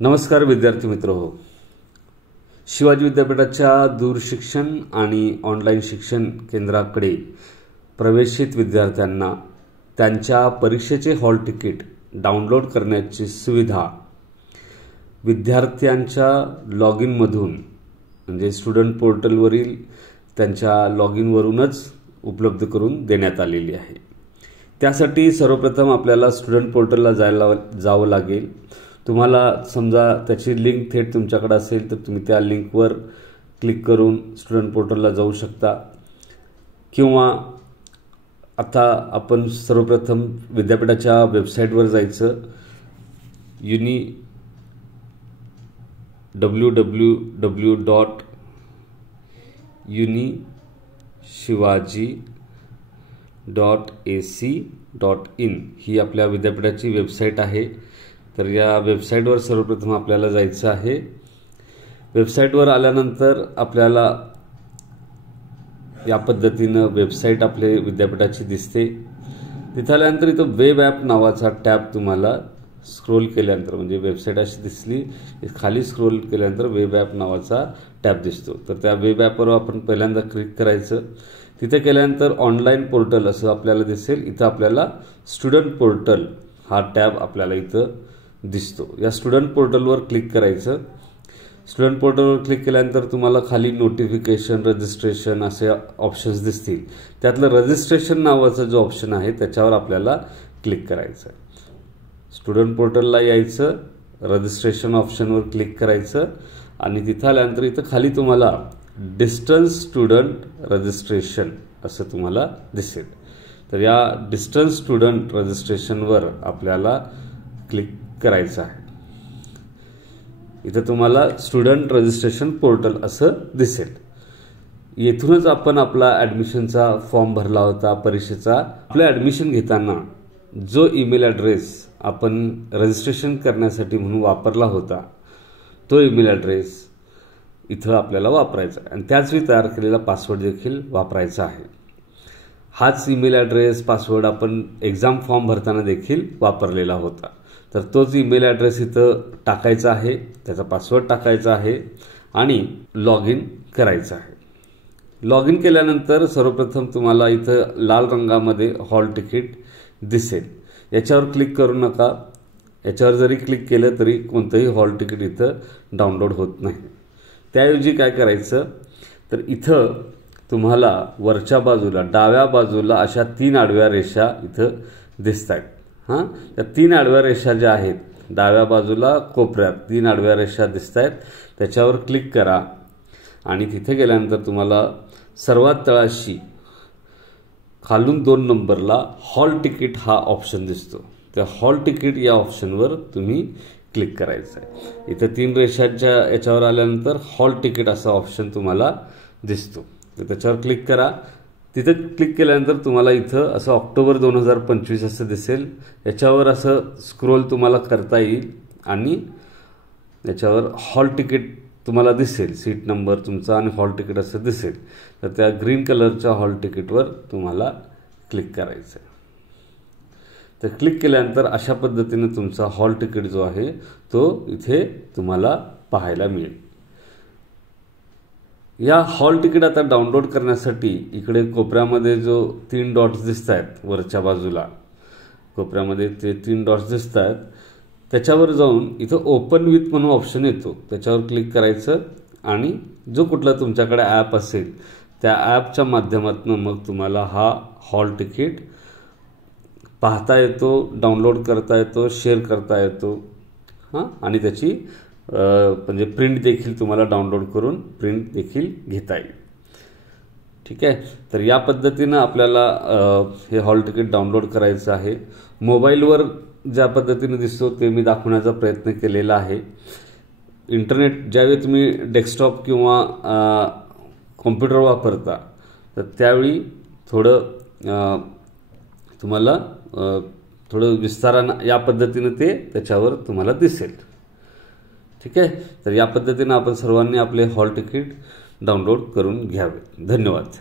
नमस्कार विद्यार्थी मित्रहो, शिवाजी विद्यापीठाच्या दूरशिक्षण आणि ऑनलाईन शिक्षण केंद्राकडे प्रवेशित विद्यार्थ्यांना त्यांच्या परीक्षेचे हॉल तिकीट डाउनलोड करण्याची सुविधा विद्यार्थ्यांच्या लॉग इनमधून म्हणजे स्टुडंट पोर्टलवरील त्यांच्या लॉग इनवरूनच उपलब्ध करून देण्यात आलेली आहे। त्यासाठी सर्वप्रथम आपल्याला स्टुडंट पोर्टलला जावं लागेल। तुम्हाला समजा त्याची लिंक थेट तुमच्याकडे असेल तर तुम्ही त्या लिंकवर क्लिक करून स्टुडंट पोर्टलला जाऊ शकता, किंवा आता आपण सर्वप्रथम विद्यापीठाच्या वेबसाईटवर जायचं। www.unishivaji.ac.in ही आपल्या विद्यापीठाची वेबसाईट आहे। तर या वेबसाईटवर सर्वप्रथम आपल्याला जायचं आहे। वेबसाईटवर आल्यानंतर आपल्याला या पद्धतीने वेबसाईट आपल्या विद्यापीठाची दिसते। तिथे आल्यानंतर इथं वेब ॲप नावाचा टॅब तुम्हाला स्क्रोल केल्यानंतर म्हणजे वेबसाईट अशी दिसली, खाली स्क्रोल केल्यानंतर वेब ॲप नावाचा टॅब दिसतो। तर त्या वेब ॲपवर आपण पहिल्यांदा क्लिक करायचं। तिथे केल्यानंतर ऑनलाईन पोर्टल असं आपल्याला दिसेल। इथं आपल्याला स्टुडंट पोर्टल हा टॅब आपल्याला इथं दिसतो। या स्टुडंट पोर्टलवर क्लिक करायचं। स्टुडंट पोर्टलवर क्लिक केल्यानंतर तुम्हाला खाली नोटिफिकेशन, रजिस्ट्रेशन असे ऑप्शन्स दिसतील। त्यातलं रजिस्ट्रेशन नावाचा जो ऑप्शन आहे त्याच्यावर आपल्याला क्लिक करायचं। स्टुडंट पोर्टलला यायचं, रजिस्ट्रेशन ऑप्शनवर क्लिक करायचं आणि तिथं आल्यानंतर इथं खाली तुम्हाला डिस्टन्स स्टुडंट रजिस्ट्रेशन असं तुम्हाला दिसेल। तर या डिस्टन्स स्टुडंट रजिस्ट्रेशनवर आपल्याला क्लिक करायचं आहे। इथं तुम्हाला स्टुडंट रजिस्ट्रेशन पोर्टल असं दिसेल। येथूनच आपण आपला ॲडमिशनचा फॉर्म भरला होता परीक्षेचा। आपलं ॲडमिशन घेताना जो ईमेल ॲड्रेस आपण रजिस्ट्रेशन करण्यासाठी म्हणून वापरला होता तो ईमेल ॲड्रेस इथं आपल्याला वापरायचा आहे आणि त्याचवेळी तयार केलेला पासवर्ड देखील वापरायचा आहे। हाच ईमेल ॲड्रेस पासवर्ड आपण एक्झाम फॉर्म भरताना देखील वापरलेला होता। तर तोच ईमेल ॲड्रेस इथं टाकायचा आहे, त्याचा पासवर्ड टाकायचा आहे आणि लॉग इन करायचं आहे। लॉग इन केल्यानंतर सर्वप्रथम तुम्हाला इथं लाल रंगामध्ये हॉल तिकीट दिसेल। याच्यावर क्लिक करू नका। याच्यावर जरी क्लिक केलं तरी कोणतंही हॉल तिकीट इथं डाउनलोड होत नाही। त्याऐवजी काय करायचं तर इथं तुम्हाला वरच्या बाजूला डाव्या बाजूला अशा 3 आडव्या रेषा इथं दिसत आहेत। त्या 3 आडव्या रेषा ज्या आहेत डाव्या बाजूला कोपऱ्यात 3 आडव्या रेषा दिसत आहेत, त्याच्यावर क्लिक करा आणि तिथे गेल्यानंतर तुम्हाला सर्वात तळाशी खालून 2 नंबरला हॉल तिकीट हा ऑप्शन दिसतो। त्या हॉल तिकीट या ऑप्शनवर तुम्ही क्लिक करायचं आहे। इथं 3 रेषांच्या याच्यावर आल्यानंतर हॉल तिकीट असा ऑप्शन तुम्हाला दिसतो, तर त्याच्यावर क्लिक करा। तिथं क्लिक केल्यानंतर तुम्हाला इथं असं ऑक्टोबर 2025 असं दिसेल। याच्यावर असं स्क्रोल तुम्हाला करता येईल आणि याच्यावर हॉल तिकीट तुम्हाला दिसेल, सीट नंबर तुमचा आणि हॉल तिकीट असं दिसेल। तर त्या ग्रीन कलरच्या हॉल तिकीटवर तुम्हाला क्लिक करायचं आहे। तर क्लिक केल्यानंतर अशा पद्धतीने तुमचा हॉल तिकीट जो आहे तो इथे तुम्हाला पाहायला मिळेल। या हॉल तिकीट आता डाउनलोड करण्यासाठी इकडे कोपऱ्यामध्ये जो 3 डॉट्स दिसत आहेत वरच्या बाजूला, कोपऱ्यामध्ये ते 3 डॉट्स दिसत आहेत, त्याच्यावर जाऊन इथं ओपन विथ म्हणून ऑप्शन येतो, त्याच्यावर क्लिक करायचं आणि जो कुठला तुमच्याकडे ॲप असेल त्या ॲपच्या माध्यमातून मग तुम्हाला हा हॉल तिकीट पाहता येतो, डाउनलोड करता येतो, शेअर करता येतो आणि त्याची म्हणजे प्रिंट देखील तुम्हाला डाउनलोड करून प्रिंट देखील घेता येईल। ठीक आहे, तर या पद्धतीनं आपल्याला हे हॉल तिकीट डाउनलोड करायचं आहे। मोबाईलवर ज्या पद्धतीने दिसतो ते मी दाखवण्याचा प्रयत्न केलेला आहे। इंटरनेट ज्यावेळी तुम्ही डेस्कटॉप किंवा कॉम्प्युटर वापरता तर त्यावेळी थोडं तुम्हाला थोडं विस्तारानं या पद्धतीने ते त्याच्यावर तुम्हाला दिसेल। ठीक आहे, तर या पद्धतीने आपण सर्वांनी आपले हॉल तिकीट डाउनलोड करून घ्यावे। धन्यवाद।